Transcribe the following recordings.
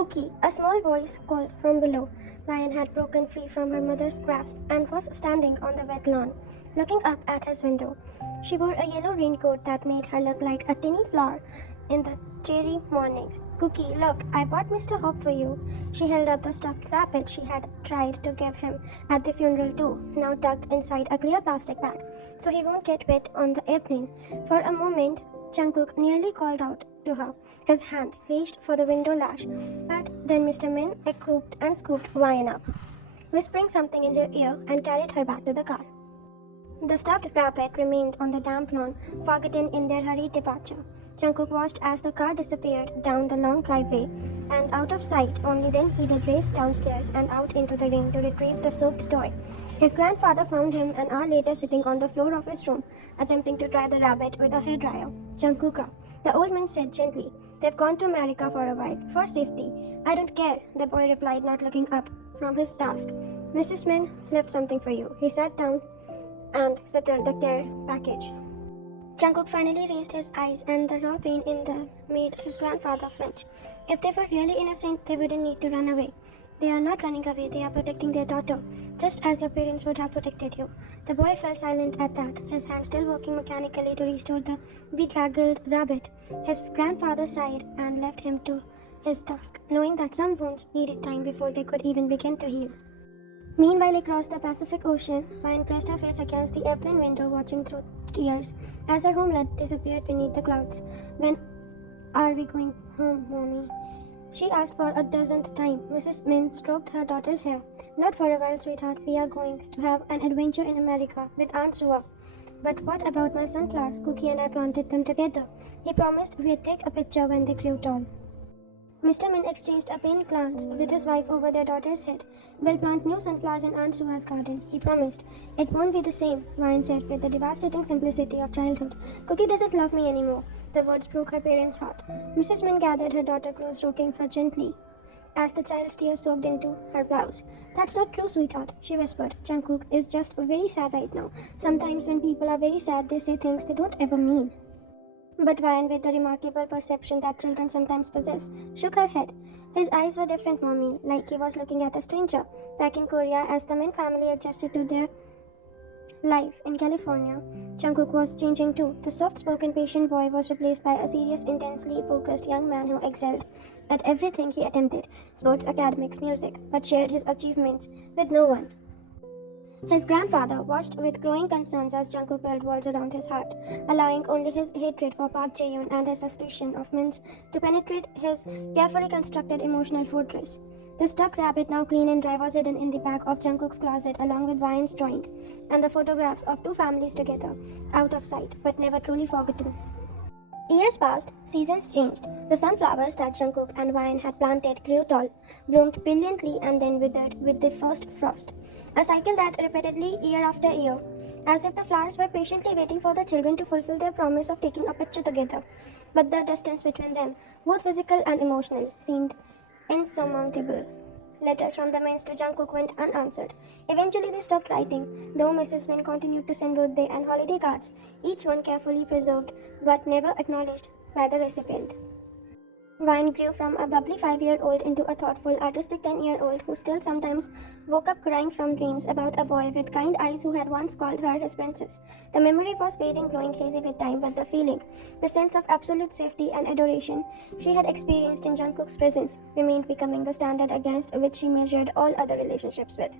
Cookie, a small voice called from below. Ryan had broken free from her mother's grasp and was standing on the wet lawn, looking up at his window. She wore a yellow raincoat that made her look like a tiny flower in the dreary morning. Cookie, look, I bought Mr. Hope for you. She held up the stuffed rabbit she had tried to give him at the funeral too, now tucked inside a clear plastic bag, so he won't get wet on the airplane. For a moment, Jungkook nearly called out to her. His hand reached for the window latch, but then Mr. Min echoed and scooped Ryan up, whispering something in her ear and carried her back to the car. The stuffed rabbit remained on the damp lawn, forgotten in their hurried departure. Jungkook watched as the car disappeared down the long driveway and out of sight. Only then he did race downstairs and out into the rain to retrieve the soaked toy. His grandfather found him an hour later sitting on the floor of his room, attempting to dry the rabbit with a hairdryer. Jungkooka, the old man said gently. They've gone to America for a while, for safety. I don't care, the boy replied, not looking up from his task. Mrs. Min left something for you. He sat down and settled the care package. Jungkook finally raised his eyes, and the raw pain in them made his grandfather flinch. If they were really innocent, they wouldn't need to run away. They are not running away, they are protecting their daughter, just as your parents would have protected you. The boy fell silent at that, his hand still working mechanically to restore the bedraggled rabbit. His grandfather sighed and left him to his task, knowing that some wounds needed time before they could even begin to heal. Meanwhile, across the Pacific Ocean, Ryan pressed her face against the airplane window, watching through tears as her homeland disappeared beneath the clouds. When are we going home, Mommy? She asked for a dozenth time. Mrs. Min stroked her daughter's hair. Not for a while, sweetheart. We are going to have an adventure in America with Aunt Sua. But what about my sunflowers? Cookie and I planted them together. He promised we'd take a picture when they grew tall. Mr. Min exchanged a pained glance with his wife over their daughter's head. We'll plant new sunflowers in Aunt Sua's garden, he promised. It won't be the same, Ryan said with the devastating simplicity of childhood. Cookie doesn't love me anymore. The words broke her parents' heart. Mrs. Min gathered her daughter close, stroking her gently as the child's tears soaked into her blouse. That's not true, sweetheart, she whispered. Jungkook is just very sad right now. Sometimes when people are very sad, they say things they don't ever mean. But Ryan, with the remarkable perception that children sometimes possess, shook her head. His eyes were different, Mommy, like he was looking at a stranger. Back in Korea, as the Min family adjusted to their life in California, Jungkook was changing too. The soft-spoken, patient boy was replaced by a serious, intensely focused young man who excelled at everything he attempted, sports, academics, music, but shared his achievements with no one. His grandfather watched with growing concerns as Jungkook built walls around his heart, allowing only his hatred for Park Jae-yoon and his suspicion of Min's to penetrate his carefully constructed emotional fortress. The stuffed rabbit, now clean and dry, was hidden in the back of Jungkook's closet along with Ryan's drawing and the photographs of two families together, out of sight, but never truly forgotten. Years passed, seasons changed. The sunflowers that Jungkook and Ryan had planted grew tall, bloomed brilliantly, and then withered with the first frost. A cycle that repeatedly, year after year, as if the flowers were patiently waiting for the children to fulfill their promise of taking a picture together. But the distance between them, both physical and emotional, seemed insurmountable. Letters from the Mins to Jungkook went unanswered. Eventually they stopped writing, though Mrs. Min continued to send birthday and holiday cards, each one carefully preserved but never acknowledged by the recipient. Ryan grew from a bubbly 5-year-old into a thoughtful, artistic 10-year-old who still sometimes woke up crying from dreams about a boy with kind eyes who had once called her his princess. The memory was fading, growing hazy with time, but the feeling, the sense of absolute safety and adoration she had experienced in Jungkook's presence, remained, becoming the standard against which she measured all other relationships with.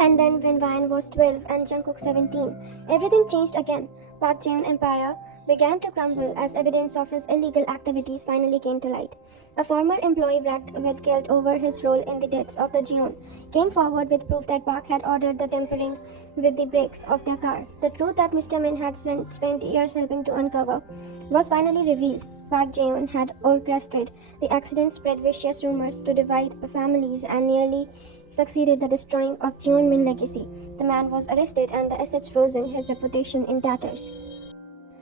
And then when Ryan was 12 and Jungkook 17, everything changed again. Park Jae-yoon empire began to crumble as evidence of his illegal activities finally came to light. A former employee racked with guilt over his role in the deaths of the Jeon came forward with proof that Park had ordered the tampering with the brakes of their car. The truth that Mr. Min had spent years helping to uncover was finally revealed. Park Jae-yoon had orchestrated the accident, spread vicious rumors to divide families, and nearly succeeded the destroying of Jeon Min legacy. The man was arrested and the assets frozen, his reputation in tatters.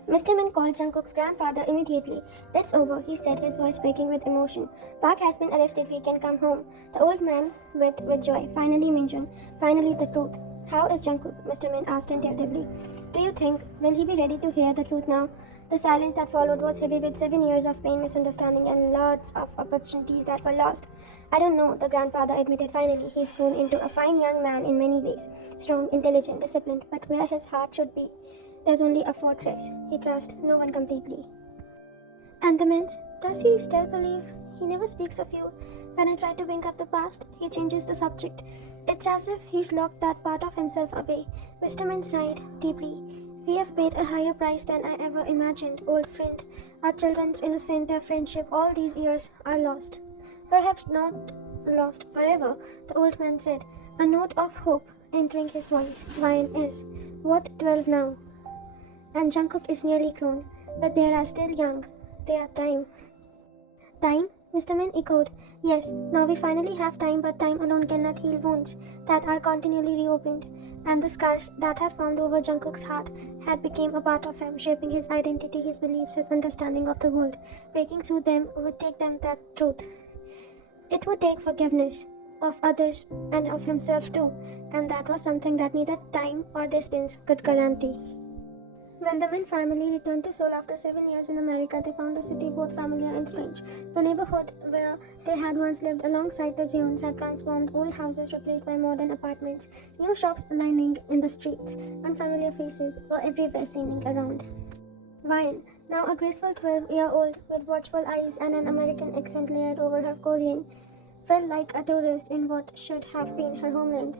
Mr. Min called Jungkook's grandfather immediately. It's over, he said, his voice breaking with emotion. Park has been arrested, we can come home. The old man wept with joy. Finally, Minjun, finally the truth. How is Jungkook? Mr. Min asked tentatively. Do you think, will he be ready to hear the truth now? The silence that followed was heavy with 7 years of pain, misunderstanding, and lots of opportunities that were lost. I don't know, the grandfather admitted finally. He's grown into a fine young man in many ways. Strong, intelligent, disciplined, but where his heart should be, there's only a fortress. He trusts no one completely. And the men's? Does he still believe? He never speaks of you. When I try to bring up the past, he changes the subject. It's as if he's locked that part of himself away. Mr. Min sighed deeply. We have paid a higher price than I ever imagined, old friend. Our children's innocent, their friendship, all these years are lost. Perhaps not lost forever, the old man said, a note of hope entering his voice. Ryan is, what, 12 now? And Jungkook is nearly grown, but they are still young. They are time. Time? Mr. Min echoed. Yes, now we finally have time, but time alone cannot heal wounds that are continually reopened. And the scars that had formed over Jungkook's heart had become a part of him, shaping his identity, his beliefs, his understanding of the world. Breaking through them would take them that truth. It would take forgiveness of others and of himself too, and that was something that neither time or distance could guarantee. When the Min family returned to Seoul after 7 years in America, they found the city both familiar and strange. The neighborhood where they had once lived alongside the Jeons had transformed, old houses replaced by modern apartments, new shops lining in the streets, unfamiliar faces were everywhere seeming around. Ryan, now a graceful 12-year-old with watchful eyes and an American accent layered over her Korean, felt like a tourist in what should have been her homeland.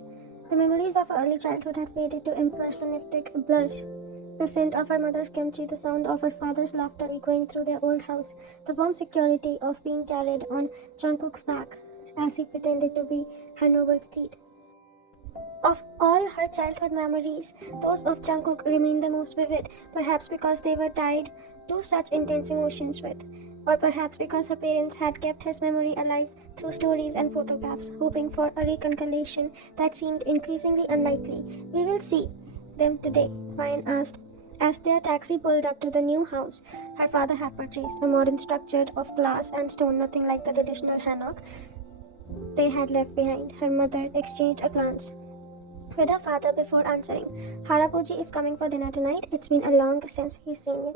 The memories of early childhood had faded to impersonatic blurs. The scent of her mother's kimchi, the sound of her father's laughter echoing through their old house, the warm security of being carried on Jungkook's back as he pretended to be her noble steed. Of all her childhood memories, those of Jungkook remain the most vivid, perhaps because they were tied to such intense emotions with, or perhaps because her parents had kept his memory alive through stories and photographs, hoping for a reconciliation that seemed increasingly unlikely. We will see them today, Ryan asked. As their taxi pulled up to the new house her father had purchased, a modern structure of glass and stone, nothing like the traditional hanok they had left behind. Her mother exchanged a glance with her father before answering. Harapoji is coming for dinner tonight. It's been a long since he's seen you.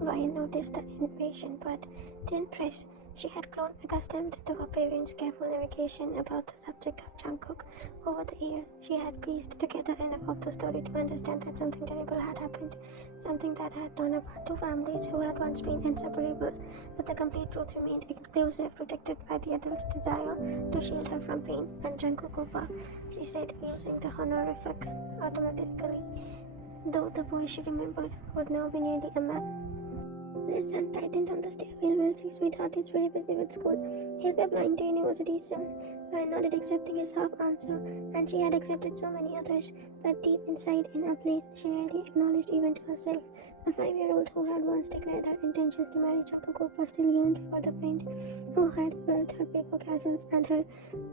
Ryan noticed the impatience but didn't press. She had grown accustomed to her parents' careful navigation about the subject of Jungkook. Over the years, she had pieced together enough of the story to understand that something terrible had happened, something that had torn apart two families who had once been inseparable. But the complete truth remained exclusive, protected by the adult's desire to shield her from pain. And Jungkook Oppa, she said, using the honorific automatically, though the boy she remembered would now be nearly a man. Liz hand tightened on the stairwell. Well, see, sweetheart is very busy with school. He'll be applying to university soon. Ryan nodded, accepting his half answer, and she had accepted so many others. But deep inside, in a place she rarely acknowledged even to herself, a 5-year-old who had once declared her intentions to marry Jungkook still yearned for the friend who had built her paper castles and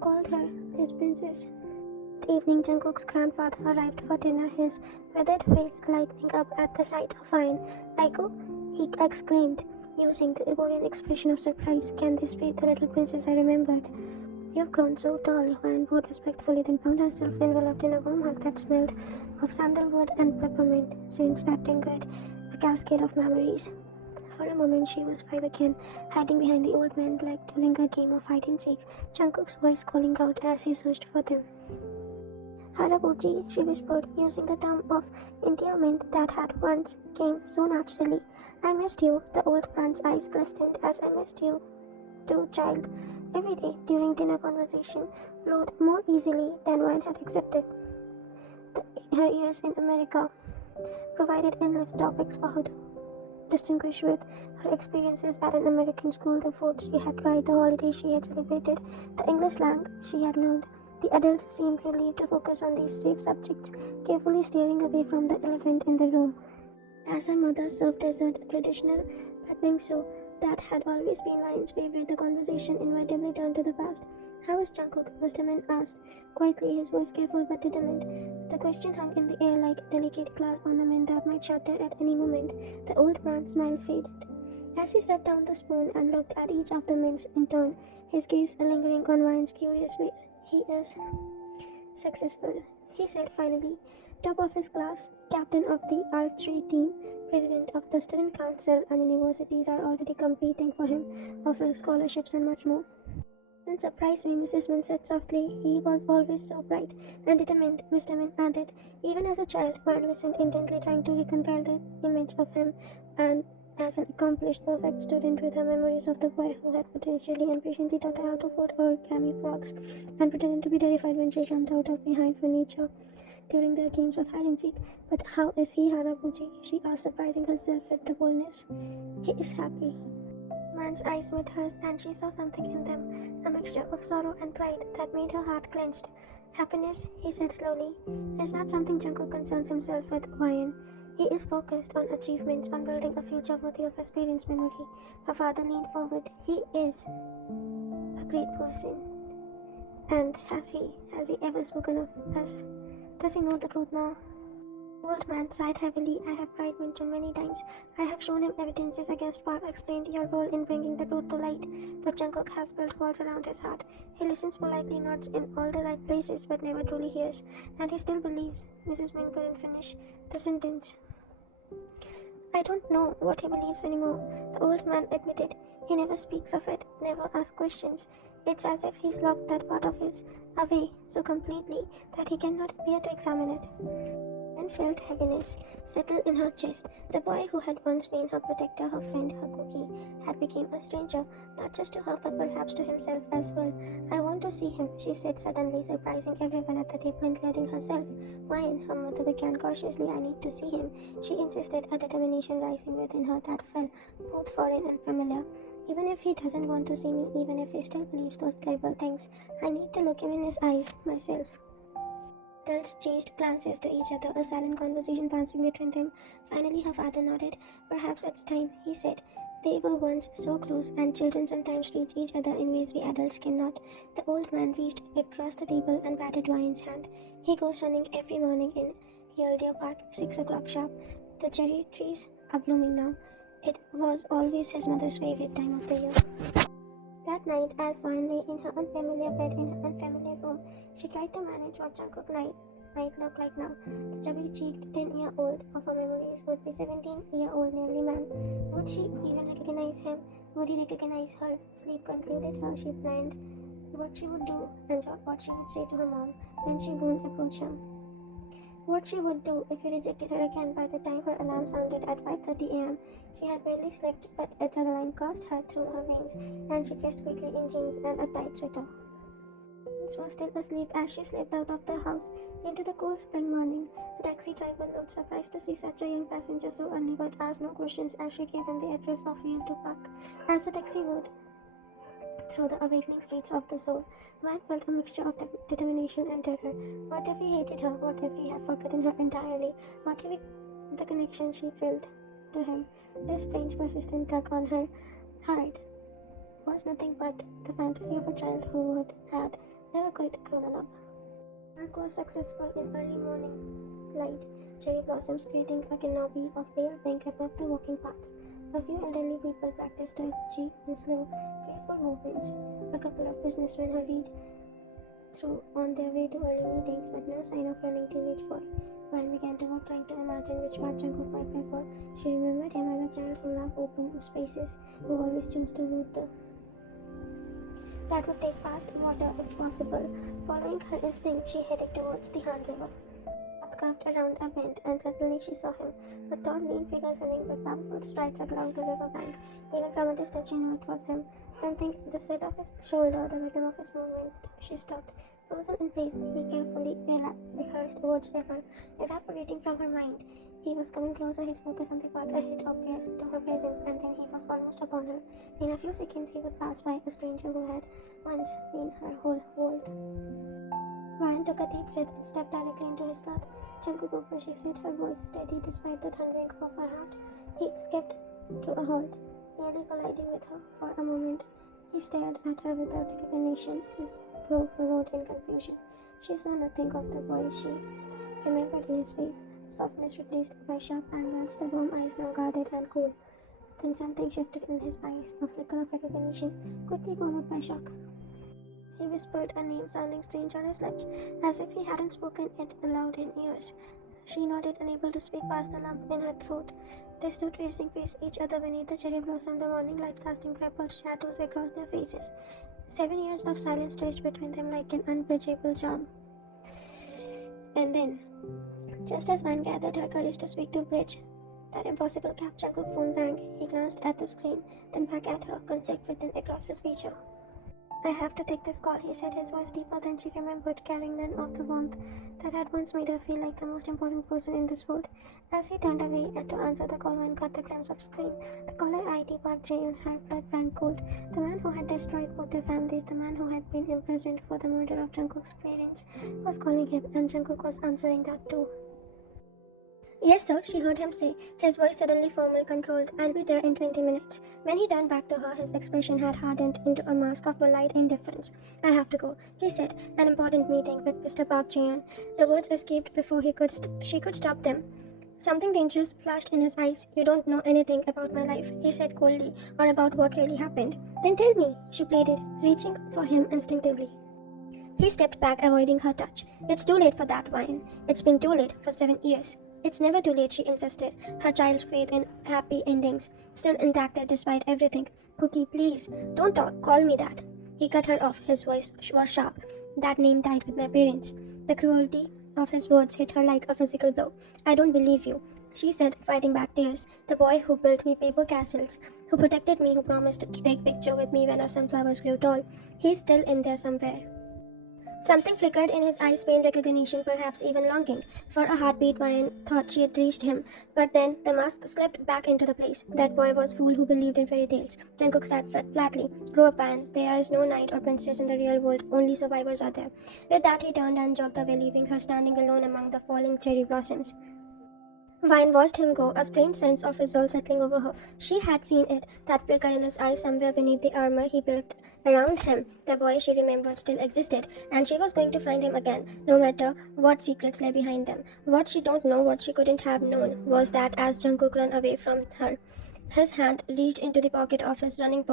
called her his princess. That evening, Jungkook's grandfather arrived for dinner, his weathered face lighting up at the sight of Ryan. Aiko, he exclaimed, using the Korean expression of surprise. Can this be the little princess I remembered? You've grown so tall, Ryan bowed respectfully, then found herself enveloped in a warm hug that smelled of sandalwood and peppermint, scents that tingered a cascade of memories. For a moment she was 5 again, hiding behind the old man like during a game of hide and seek, Jungkook's voice calling out as he searched for them. Harabuji, she whispered, using the term of endearment that had once came so naturally. I missed you. The old man's eyes glistened. As I missed you too, child. Every day during dinner conversation flowed more easily than Ryan had accepted. Her years in America provided endless topics for her to distinguish with. Her experiences at an American school, the foods she had tried, the holidays she had celebrated, the English slang she had learned. The adults seemed relieved to focus on these safe subjects, carefully steering away from the elephant in the room. As her mother served dessert, traditional patbingsu that had always been Ryan's favorite, the conversation inevitably turned to the past. How is Jungkook? Mr. Min asked, quietly, his voice careful but determined. The question hung in the air like a delicate glass ornament that might shatter at any moment. The old man's smile faded as he set down the spoon and looked at each of the men in turn, his gaze lingering on Ryan's curious face. He is successful, he said finally. top of his class, captain of the archery team, president of the student council, and universities are already competing for him, offering scholarships and much more. "Don't surprise me," Mrs. Min said softly. "He was always so bright and determined," Mr. Min added. Even as a child, Wan listened intently, trying to reconcile the image of him and as an accomplished, perfect student with her memories of the boy who had potentially and patiently taught her how to fold origami frogs and pretended to be terrified when she jumped out of behind furniture during their games of hide and seek. "But how is he, Harabuji?" she asked, surprising herself with the boldness. "He is happy." Man's eyes met hers, and she saw something in them, a mixture of sorrow and pride that made her heart clenched. "Happiness," he said slowly, "is not something Jungkook concerns himself with, Ryan. He is focused on achievements, on building a future worthy of his parents' memory." Her father leaned forward. "He is a great person. And has he ever spoken of us? Does he know the truth now?" The old man sighed heavily. "I have tried Namjoon many times. I have shown him evidences against Park, explained your role in bringing the truth to light. But Jungkook has built walls around his heart. He listens politely, nods in all the right places, but never truly hears. And he still believes." Mrs. Min couldn't finish the sentence. "I don't know what he believes anymore," the old man admitted. "He never speaks of it, never asks questions. It's as if he's locked that part of his away so completely that he cannot bear to examine it." And felt heaviness settle in her chest. The boy who had once been her protector, her friend, her cookie, had become a stranger, not just to her but perhaps to himself as well. "I want to see him," she said suddenly, surprising everyone at the table, including herself. "Why?" her mother began cautiously. "I need to see him," she insisted, a determination rising within her that felt both foreign and familiar. "Even if he doesn't want to see me, even if he still believes those terrible things, I need to look him in his eyes myself." Adults changed glances to each other, a silent conversation passing between them. Finally, her father nodded. "Perhaps it's time," he said. "They were once so close, and children sometimes reach each other in ways we adults cannot." The old man reached across the table and patted Ryan's hand. "He goes running every morning in Yaldia Park, 6 o'clock sharp. The cherry trees are blooming now." It was always his mother's favorite time of the year. That night, as Ryan lay in her unfamiliar bed in her unfamiliar room, she tried to manage what Jungkook might look like now. The chubby-cheeked 10-year-old of her memories would be 17-year-old nearly man. Would she even recognize him? Would he recognize her? Sleep concluded her. She planned what she would do and what she would say to her mom when she won't approach him. What she would do if he rejected her again. By the time her alarm sounded at 5:30 a.m., she had barely slept, but adrenaline coursed her through her veins, and she dressed quickly in jeans and a tight sweater. Prince was still asleep as she slipped out of the house into the cool spring morning. The taxi driver looked surprised to see such a young passenger so early, but asked no questions as she gave him the address of V Park. As the taxi would through the awakening streets of the soul, Ryan felt a mixture of determination and terror. What if he hated her? What if he had forgotten her entirely? What if the connection she felt to him, this strange persistent tug on her heart, was nothing but the fantasy of a child who had never quite grown up? Work was successful in early morning light, cherry blossoms creating a canopy of pale pink above the walking paths. A few elderly people practiced Tai Chi in slow, graceful movements. A couple of businessmen hurried through on their way to early meetings, but no sign of running teenage boy. Ryan began to walk, trying to imagine which path Jungkook might prefer. She remembered him as a child who loved open spaces, who always chose to root that would take past water if possible. Following her instinct, she headed towards the Han River. Path curved around a bend, and suddenly she saw him, a tall, lean figure running with powerful strides along the river bank. Even from a distance, she knew it was him. Something, the set of his shoulder, the rhythm of his movement. She stopped, frozen in place. He carefully rehearsed words evaporating from her mind. He was coming closer, his focus on the path ahead, obvious to her presence, and then he was almost upon her. In a few seconds, he would pass by, a stranger who had once been her whole world. Ryan took a deep breath and stepped directly into his path. "Jungkook," she said, her voice steady despite the thundering of her heart. He skipped to a halt, nearly colliding with her. For a moment, he stared at her without recognition, his brow furrowed in confusion. She saw nothing of the boy she remembered in his face, softness replaced by sharp angles, the warm eyes now guarded and cool. Then something shifted in his eyes, a flicker of recognition, quickly followed by shock. He whispered a name sounding strange on his lips, as if he hadn't spoken it aloud in years. She nodded, unable to speak past the lump in her throat. They stood facing each other beneath the cherry blossom, the morning light casting rippled shadows across their faces. 7 years of silence stretched between them like an unbreachable charm. And then, just as Van gathered her courage to speak to bridge that impossible gap, Jungkook's phone rang. He glanced at the screen, then back at her, conflict written across his feature. I have to take this call, he said, his voice deeper than she remembered, carrying none of the warmth that had once made her feel like the most important person in this world. As he turned away to answer the call and caught the glimpse of screen, the caller ID Park Jae-yoon, her blood ran cold. The man who had destroyed both their families, the man who had been imprisoned for the murder of Jungkook's parents, was calling him, and Jungkook was answering that too. Yes, sir, she heard him say, his voice suddenly formal, controlled. I'll be there in 20 minutes. When he turned back to her, his expression had hardened into a mask of polite indifference. I have to go, he said, an important meeting with Mr. Park Jae-yoon. The words escaped before she could stop them. Something dangerous flashed in his eyes. You don't know anything about my life, he said coldly, or about what really happened. Then tell me, she pleaded, reaching for him instinctively. He stepped back, avoiding her touch. It's too late for that, Vine. It's been too late for 7 years. It's never too late, she insisted, her child's faith in happy endings still intact despite everything. Cookie, please, don't call me that. He cut her off. His voice was sharp. That name died with my parents. The cruelty of his words hit her like a physical blow. I don't believe you, she said, fighting back tears. The boy who built me paper castles, who protected me, who promised to take picture with me when our sunflowers grew tall. He's still in there somewhere. Something flickered in his eyes, pain, recognition, perhaps even longing. For a heartbeat, Ryan thought she had reached him, but then the mask slipped back into the place. That boy was fool who believed in fairy tales. Jungkook sat flatly. Grow up, Ryan. There is no knight or princess in the real world. Only survivors are there. With that, he turned and jogged away, leaving her standing alone among the falling cherry blossoms. Vine watched him go, a strange sense of resolve settling over her. She had seen it, that flicker in his eyes somewhere beneath the armor he built around him. The boy she remembered still existed, and she was going to find him again, no matter what secrets lay behind them. What she don't know, what she couldn't have known, was that as Jungkook ran away from her, his hand reached into the pocket of his running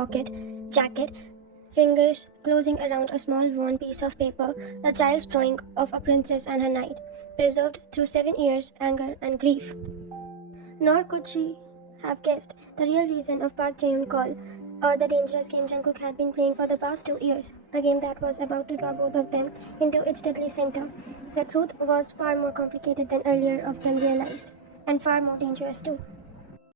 jacket, fingers closing around a small worn piece of paper, a child's drawing of a princess and her knight, preserved through 7 years, anger and grief. Nor could she have guessed the real reason of Park Jae-yoon's call, or the dangerous game Jungkook had been playing for the past 2 years, a game that was about to draw both of them into its deadly center. The truth was far more complicated than earlier of them realized, and far more dangerous too.